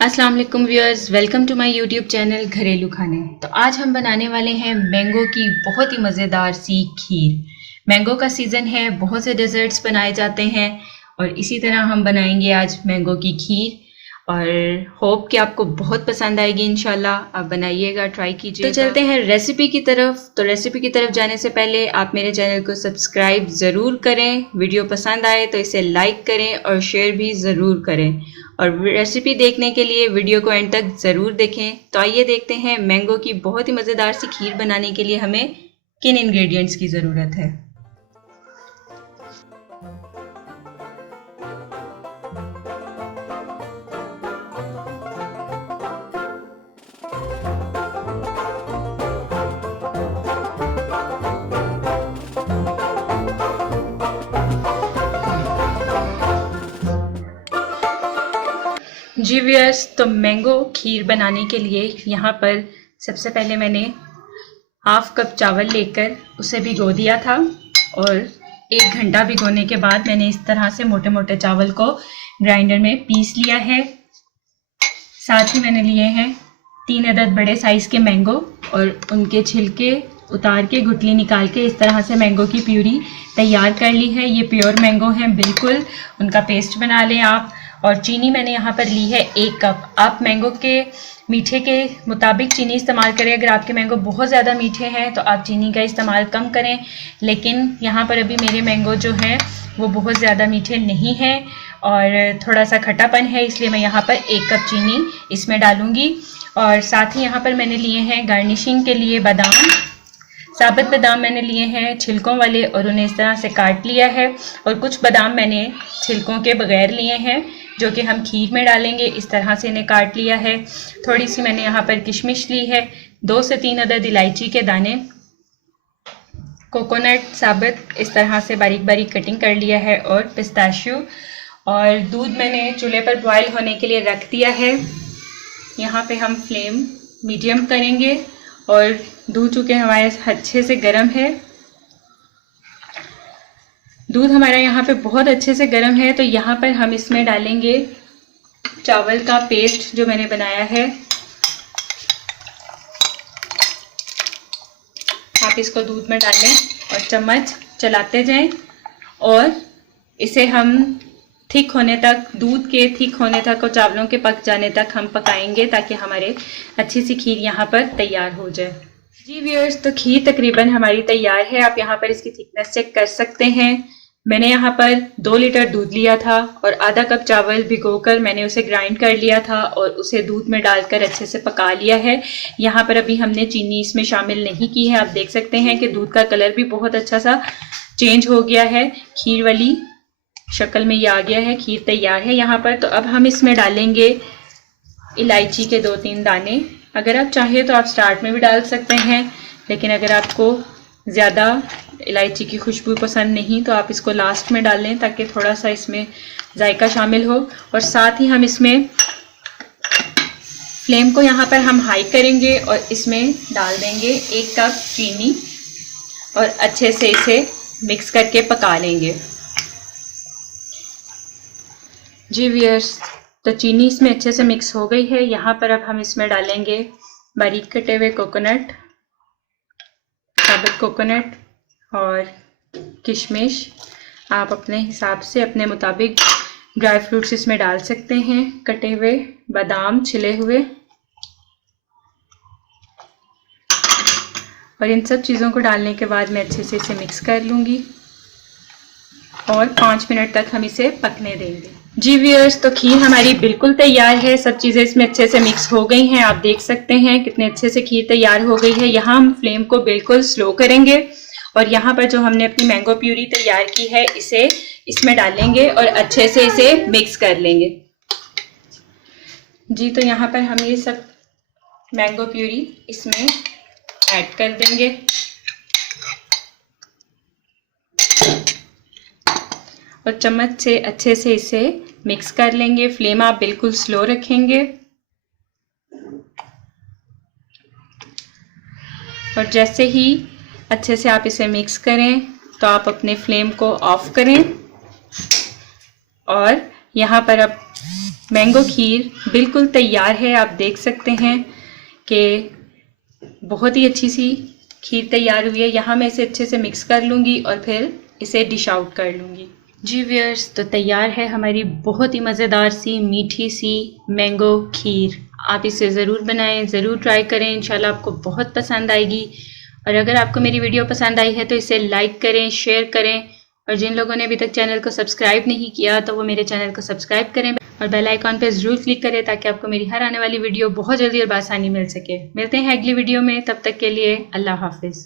अस्सलाम वालेकुम viewers, welcome to my YouTube channel घरेलू खाने। तो आज हम बनाने वाले हैं मैंगो की बहुत ही मज़ेदार सी खीर। मैंगो का सीज़न है, बहुत से डेजर्ट्स बनाए जाते हैं और इसी तरह हम बनाएंगे आज मैंगो की खीर और होप कि आपको बहुत पसंद आएगी इंशाल्लाह। आप बनाइएगा, ट्राई कीजिएगा। तो चलते हैं रेसिपी की तरफ। तो रेसिपी की तरफ जाने से पहले आप मेरे चैनल को सब्सक्राइब ज़रूर करें। वीडियो पसंद आए तो इसे लाइक करें और शेयर भी ज़रूर करें और रेसिपी देखने के लिए वीडियो को एंड तक ज़रूर देखें। तो आइए देखते हैं मैंगो की बहुत ही मज़ेदार सी खीर बनाने के लिए हमें किन इंग्रेडिएंट्स की ज़रूरत है। जी व्यूअर्स, तो मैंगो खीर बनाने के लिए यहाँ पर सबसे पहले मैंने हाफ कप चावल लेकर उसे भिगो दिया था और 1 घंटा भिगोने के बाद मैंने इस तरह से मोटे मोटे चावल को ग्राइंडर में पीस लिया है। साथ ही मैंने लिए हैं 3 अदद बड़े साइज़ के मैंगो और उनके छिलके उतार के गुठली निकाल के इस तरह से मैंगो की प्यूरी तैयार कर ली है। ये प्योर मैंगो हैं बिल्कुल, उनका पेस्ट बना लें आप। और चीनी मैंने यहाँ पर ली है 1 कप। आप मैंगो के मीठे के मुताबिक चीनी इस्तेमाल करें। अगर आपके मैंगो बहुत ज़्यादा मीठे हैं तो आप चीनी का इस्तेमाल कम करें, लेकिन यहाँ पर अभी मेरे मैंगो जो हैं वो बहुत ज़्यादा मीठे नहीं हैं और थोड़ा सा खट्टापन है, इसलिए मैं यहाँ पर 1 कप चीनी इसमें डालूँगी। और साथ ही यहाँ पर मैंने लिए हैं गार्निशिंग के लिए बादाम। साबुत बादाम मैंने लिए हैं छिलकों वाले और उन्हें इस तरह से काट लिया है और कुछ बादाम मैंने छिलकों के बगैर लिए हैं जो कि हम खीर में डालेंगे। इस तरह से इन्हें काट लिया है। थोड़ी सी मैंने यहाँ पर किशमिश ली है, 2 से 3 अदद इलायची के दाने, कोकोनट साबुत इस तरह से बारीक बारीक कटिंग कर लिया है और पिस्ताशियो। और दूध मैंने चूल्हे पर बॉयल होने के लिए रख दिया है। यहाँ पे हम फ्लेम मीडियम करेंगे और दूध चूँकि हमारे अच्छे से गर्म है, दूध हमारा यहाँ पे बहुत अच्छे से गर्म है, तो यहाँ पर हम इसमें डालेंगे चावल का पेस्ट जो मैंने बनाया है। आप इसको दूध में डालें और चम्मच चलाते जाएं और इसे हम थिक होने तक, दूध के थिक होने तक और चावलों के पक जाने तक हम पकाएंगे ताकि हमारे अच्छी सी खीर यहाँ पर तैयार हो जाए। जी व्यूअर्स, तो खीर तकरीबन हमारी तैयार है। आप यहाँ पर इसकी थिकनेस चेक कर सकते हैं। मैंने यहाँ पर 2 लीटर दूध लिया था और आधा कप चावल भिगोकर मैंने उसे ग्राइंड कर लिया था और उसे दूध में डालकर अच्छे से पका लिया है। यहाँ पर अभी हमने चीनी इसमें शामिल नहीं की है। आप देख सकते हैं कि दूध का कलर भी बहुत अच्छा सा चेंज हो गया है, खीर वाली शक्ल में ये आ गया है। खीर तैयार है यहाँ पर। तो अब हम इसमें डालेंगे इलायची के 2-3 दाने। अगर आप चाहें तो आप स्टार्ट में भी डाल सकते हैं, लेकिन अगर आपको ज़्यादा इलायची की खुशबू पसंद नहीं तो आप इसको लास्ट में डाल लें ताकि थोड़ा सा इसमें जायका शामिल हो। और साथ ही हम इसमें फ्लेम को यहाँ पर हम हाई करेंगे और इसमें डाल देंगे 1 कप चीनी और अच्छे से इसे मिक्स करके पका लेंगे। जी व्यूअर्स, तो चीनी इसमें अच्छे से मिक्स हो गई है। यहाँ पर अब हम इसमें डालेंगे बारीक कटे हुए कोकोनट, साबुत कोकोनट और किशमिश। आप अपने हिसाब से अपने मुताबिक ड्राई फ्रूट्स इसमें डाल सकते हैं, कटे हुए बादाम छिले हुए। और इन सब चीज़ों को डालने के बाद मैं अच्छे से इसे मिक्स कर लूँगी और 5 मिनट तक हम इसे पकने देंगे। जी व्यूअर्स, तो खीर हमारी बिल्कुल तैयार है। सब चीज़ें इसमें अच्छे से मिक्स हो गई हैं। आप देख सकते हैं कितने अच्छे से खीर तैयार हो गई है। यहाँ हम फ्लेम को बिल्कुल स्लो करेंगे और यहाँ पर जो हमने अपनी मैंगो प्यूरी तैयार की है इसे इसमें डालेंगे और अच्छे से इसे मिक्स कर लेंगे। जी, तो यहाँ पर हम ये सब मैंगो प्यूरी इसमें ऐड कर देंगे और चम्मच से अच्छे से इसे मिक्स कर लेंगे। फ्लेम आप बिल्कुल स्लो रखेंगे और जैसे ही अच्छे से आप इसे मिक्स करें तो आप अपने फ्लेम को ऑफ करें और यहाँ पर अब मैंगो खीर बिल्कुल तैयार है। आप देख सकते हैं कि बहुत ही अच्छी सी खीर तैयार हुई है। यहाँ मैं इसे अच्छे से मिक्स कर लूँगी और फिर इसे डिश आउट कर लूँगी। जी व्यूअर्स, तो तैयार है हमारी बहुत ही मज़ेदार सी मीठी सी मैंगो खीर। आप इसे ज़रूर बनाएं, ज़रूर ट्राई करें, इंशाल्लाह आपको बहुत पसंद आएगी। और अगर आपको मेरी वीडियो पसंद आई है तो इसे लाइक करें, शेयर करें, और जिन लोगों ने अभी तक चैनल को सब्सक्राइब नहीं किया तो वो मेरे चैनल को सब्सक्राइब करें और बेल आइकॉन पर ज़रूर क्लिक करें ताकि आपको मेरी हर आने वाली वीडियो बहुत जल्दी और आसानी मिल सके। मिलते हैं अगली वीडियो में, तब तक के लिए अल्लाह हाफिज़।